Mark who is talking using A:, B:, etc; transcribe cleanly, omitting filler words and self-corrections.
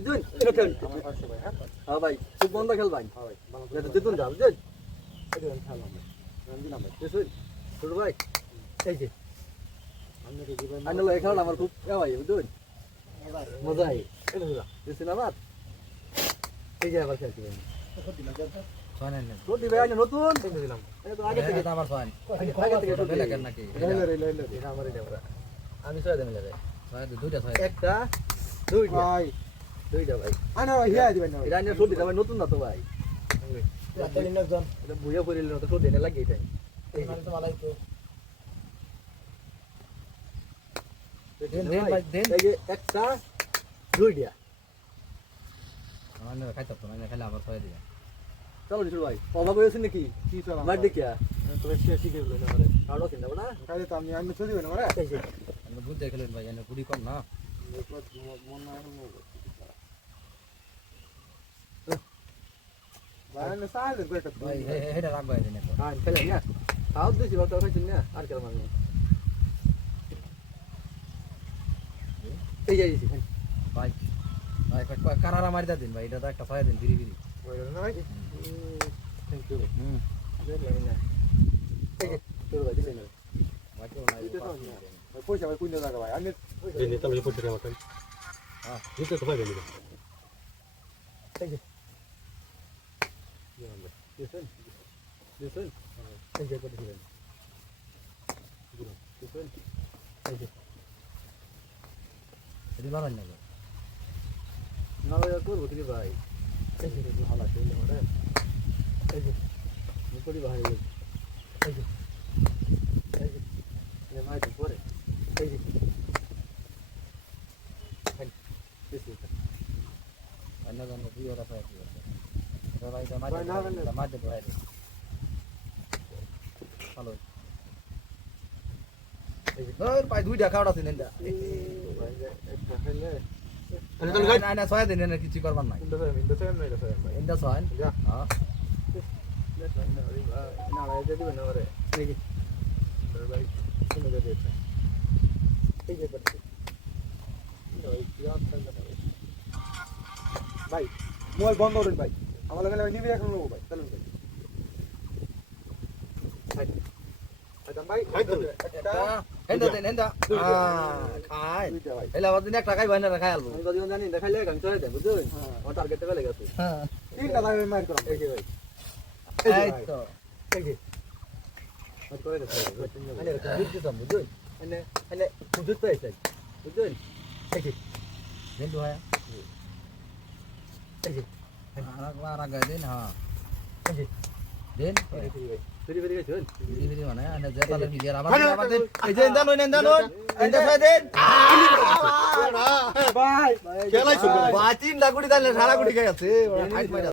A: বুঝছেন খেল হ্যাঁ ভাই খুব বন্ধ খেল ভাই জিতুন যা বুঝছেন বুঝছেন ছোট ভাই এই যে আনলো এই খেলা আমার খুব ভাই বুঝছেন মজা হয় বুঝছেন আমার এই যে আবার খেলছি ভাই ভাই আমি নতুন দিলাম আগে থেকে আমার ফান আগে থেকে লেখেন নাকি এটা আমার এটা আমি ছয় দেব লাগে ছয় দুইটা ছয় একটা দুইটা ভাই দুইটা ভাই আনা হিয়া দিবেন না এটা আনিয়া সর্দি ভাই নতুন না তো ভাই এটা নিন একজন এটা বুইয়া পড়িল না তো সর্দি এটা লাগে এটাই এই মানে তো ভালোই তো দেন ভাই দেন এই যে একটা দুইটা আমার না খাইতে তো না খাইলে আবার ছয় দিয়া চলো দিশু ভাই অভাব হয়েছে নাকি কি চলা মার দেখিয়া তো বেশি শিখে গেল না আরে আড়ো কিনা না কাজে তো আমি চলে যাব না আরে আমি বুঝ দেখলেন ভাই এনে পুরি কম না মন না ভাই না সাইলে কইটা ভাই হেডা রাখ ভাই দেন হ্যাঁ খেলে না খাও দিছি বাবা খাইছেন না আর কেন মানে এই যাই দিছি ভাই ভাই কারারা মারি দিন ভাই এটা তো একটা ছয় দিন বিরি বিরি ওই না ভাই থ্যাংক ইউ দেখলেন না এই যে তোর ভাই দিলেন ভাই কেউ নাই ভাই পয়সা ভাই কোন জায়গা ভাই আমি এই নেতা ভাই পয়সা আমাকে হ্যাঁ দিতে তো ভাই দেন এই যে দেখেন দেখেন এই যে করে দিলেন দেখেন এই যে এটি মারান না না ভাই করবো কি ভাই এই যে ভালো আছে মানে এই যে মুকরি ভাই এই যে এই ভাই তো করে এই যে বেশি আন্না গান কি ওরা পায় কি ওরা ভাই তো মাঝে ভাই ভালো এই যে ওর পায় দুইটা খাওয়া আছে নেন্দা ভাই একটা খেলে না না ছয় দিন না কিছু করবার নাই ইন্দা ছয় যা হ্যাঁ না ভাই যদি না রে এই যে ভাই শুনে দে এটা এই যে করতে ভাই মোবাইল বন্ধ করুন ভাই আমার লাগে আমি নিবি এখন নেবো ভাই চলুন ভাই আদম ভাই হেন্দা দেন হেন্দা খাই এলা বাদিন একটা খাই ভাই না খাই আলবো আমি যদি জানি দেখাইলে গান চলে দেব বুঝুন আমার টার্গেটে ফেলে গেছে হ্যাঁ ঠিক না ভাই মার করব এই যে ভাই এই তো এই যে আর করে দে আরে বুঝতে তো বুঝুন এনে বুঝতে তো এসে বুঝুন এই যে দেন তো ভাই এই যে আর দেন হ্যাঁ এই যে দেন ফিরি ফিরি গেছুন ফিরি ফিরি মানে আনে জেতালে কি দিয়া আবার দেন এই যে দেন এন্ডা ছয় দেন ভাই খেলাই শুরু ভাই তিন লাগুড়ি দালে সারা গুড়ি খাই আছে